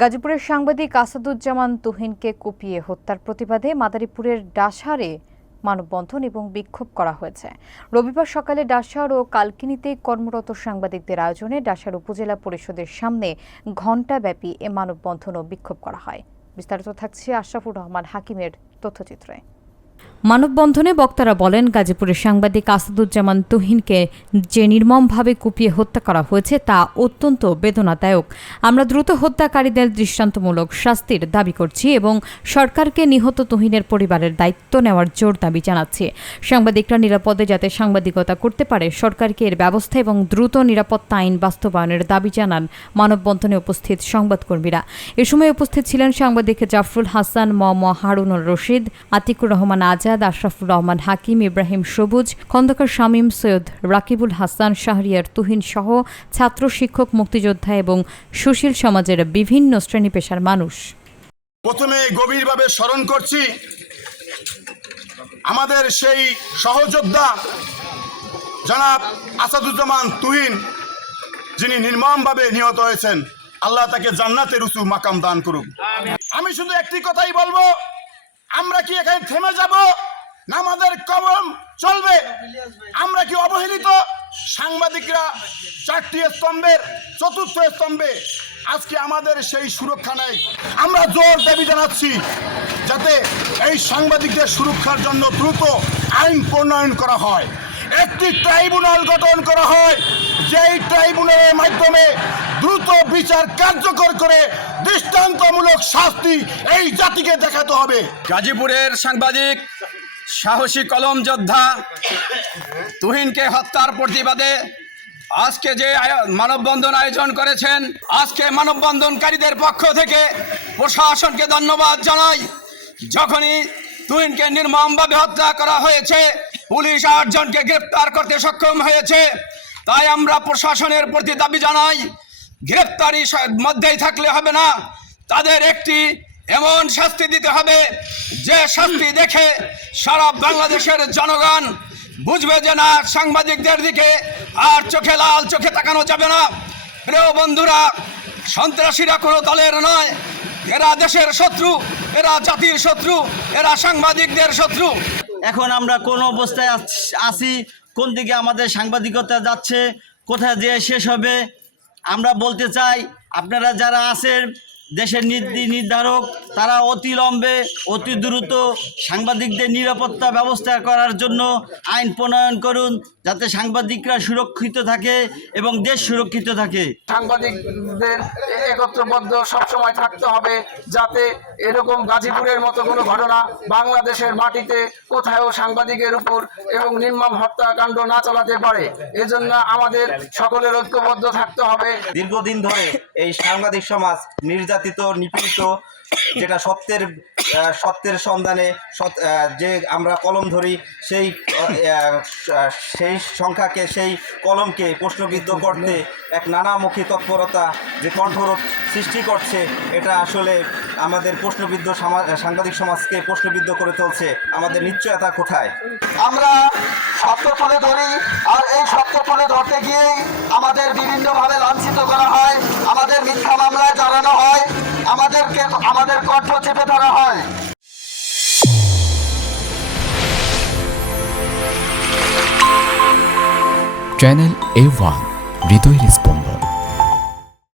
গাজীপুরের সাংবাদিক আসাদুজ্জামান তুহিনকে কুপিয়ে হত্যার প্রতিবাদে মাদারীপুরের ডাসারে মানববন্ধন এবং বিক্ষোভ করা হয়েছে। রবিবার সকালে ডাসার ও কালকিনিতে কর্মরত সাংবাদিকদের আয়োজনে ডাসার উপজেলা পরিষদের সামনে ঘণ্টাব্যাপী এ মানববন্ধন ও বিক্ষোভ করা হয়। বিস্তারিত থাকছে আশরাফুর রহমান হাকিমের তথ্যচিত্রে। মানববন্ধনে বক্তারা বলেন, গাজীপুরের সাংবাদিক আসাদুজ্জামান তুহিনকে যে নির্মমভাবে কুপিয়ে হত্যা করা হয়েছে তা অত্যন্ত বেদনাদায়ক। আমরা দ্রুত হত্যাকারীদের দৃষ্টান্তমূলক শাস্তির দাবি করছি এবং সরকারকে নিহত তুহিনের পরিবারের দায়িত্ব নেওয়ার জোর দাবি জানাচ্ছি। সাংবাদিকরা নিরাপদে যাতে সাংবাদিকতা করতে পারে সরকারকে এর ব্যবস্থা এবং দ্রুত নিরাপত্তা আইন বাস্তবায়নের দাবি জানান মানববন্ধনে উপস্থিত সংবাদকর্মীরা। এ সময় উপস্থিত ছিলেন সাংবাদিক জাফরুল হাসান, হারুনুর রশিদ, আতিকুর রহমান আজাদ, আশরাফুর রহমান হাকিম, ইব্রাহিম সবুজ, খন্দকার শামীম, সৈয়দ রাকিবুল হাসান, শাহরিয়ার তুহিন সহ ছাত্র, শিক্ষক, মুক্তিযোদ্ধা এবং সুশীল সমাজের বিভিন্ন শ্রেণী পেশার মানুষ। প্রথমে গভীরভাবে স্মরণ করছি আমাদের সেই সহযোদ্ধা জনাব আসাদুজ্জামান তুহিন, যিনি নির্মমভাবে নিহত হয়েছেন। আল্লাহ তাকে জান্নাতের উঁচু মাকাম দান করুক। আমি শুধু একটি কথাই বলবো, আমরা কি এখানে থেমে যাব না আমাদের কলম চলবে? আমরা কি অবহেলিত? সাংবাদিকরা চারটি স্তম্ভের চতুর্থ স্তম্ভে আজকে আমাদের সেই সুরক্ষা নেই। আমরা জোর দাবি জানাচ্ছি যাতে এই সাংবাদিকদের সুরক্ষার জন্য দ্রুত আইন প্রণয়ন করা হয়, একটি ট্রাইব্যুনাল গঠন করা হয়, যেই ট্রাইব্যুনালের মাধ্যমে দ্রুত বিচার কার্যকর করে দৃষ্টান্তমূলক শাস্তি এই জাতিকে দেখাতে হবে। গাজীপুরের সাংবাদিক সাহসী কলম যোদ্ধা তুহিনকে হত্যার প্রতিবাদে আজকে যে মানববন্ধন আয়োজন করেছেন, আজকে মানববন্ধনকারীদের পক্ষ থেকে প্রশাসনকে ধন্যবাদ জানাই। যখনই তুহিনকে নির্মমভাবে হত্যা করা হয়েছে, পুলিশ 8 জনকে গ্রেপ্তার করতে সক্ষম হয়েছে। তাই আমরা প্রশাসনের প্রতি দাবি জানাই, গ্রেপ্তারি মধ্যেই থাকলে হবে না, তাদের একটি এমন শাস্তি দিতে হবে যে শাস্তি দেখে সারা বাংলাদেশের জনগণ বুঝবে যে না, সাংবাদিকদের দিকে আর চোখে লাল চোখে তাকানো যাবে না। প্রিয় বন্ধুরা, সন্ত্রাসীরা কোনো দলের নয়, এরা দেশের শত্রু, এরা জাতির শত্রু, এরা সাংবাদিকদের শত্রু। এখন আমরা কোন অবস্থায় আছি, কোন দিকে আমাদের সাংবাদিকতা যাচ্ছে, কোথায় যেয়ে শেষ হবে, আমরা বলতে চাই আপনারা যারা আছেন দেশের নীতি নির্ধারক, তারা অতিলম্বে অতি দ্রুত সাংবাদিকদের নিরাপত্তা ব্যবস্থা করার জন্য আইন প্রণয়ন করুন, যাতে সাংবাদিকরা সুরক্ষিত থাকে এবং দেশ সুরক্ষিত থাকে। সাংবাদিকদের একত্রবদ্ধ সবসময় থাকতে হবে, যাতে এরকম গাজীপুরের মতো কোনো ঘটনা বাংলাদেশের মাটিতে কোথাও সাংবাদিকের উপর এবং নির্মম হত্যাকাণ্ড না চালাতে পারে। এজন্য আমাদের সকলের ঐক্যবদ্ধ থাকতে হবে। দীর্ঘদিন ধরে এই সাংবাদিক সমাজ নির্যাতিত, নিপীড়িত, যেটা সত্যের সন্ধানে যে আমরা কলম ধরি, সেই সংখ্যাকে, সেই কলমকে প্রশ্নবিদ্ধ করতে এক নানামুখী তৎপরতা যে কণ্ঠরোধ সৃষ্টি করছে, এটা আসলে আমাদের প্রশ্নবিদ্ধ সাংবাদিক সমাজকে প্রশ্নবিদ্ধ করে তুলছে। আমাদের নিশ্চয়তা কোথায়? আমরা সত্য তুলে ধরি, আর এই সত্য তুলে ধরতে গিয়েই আমাদের বিভিন্নভাবে লাঞ্ছিত করা হয়, আমাদের মিথ্যা মামলায় জড়ানো হয়, আমাদের কণ্ঠ চেপে ধরা হয়। চ্যানেল A1 হৃদয়ের স্পন্দন।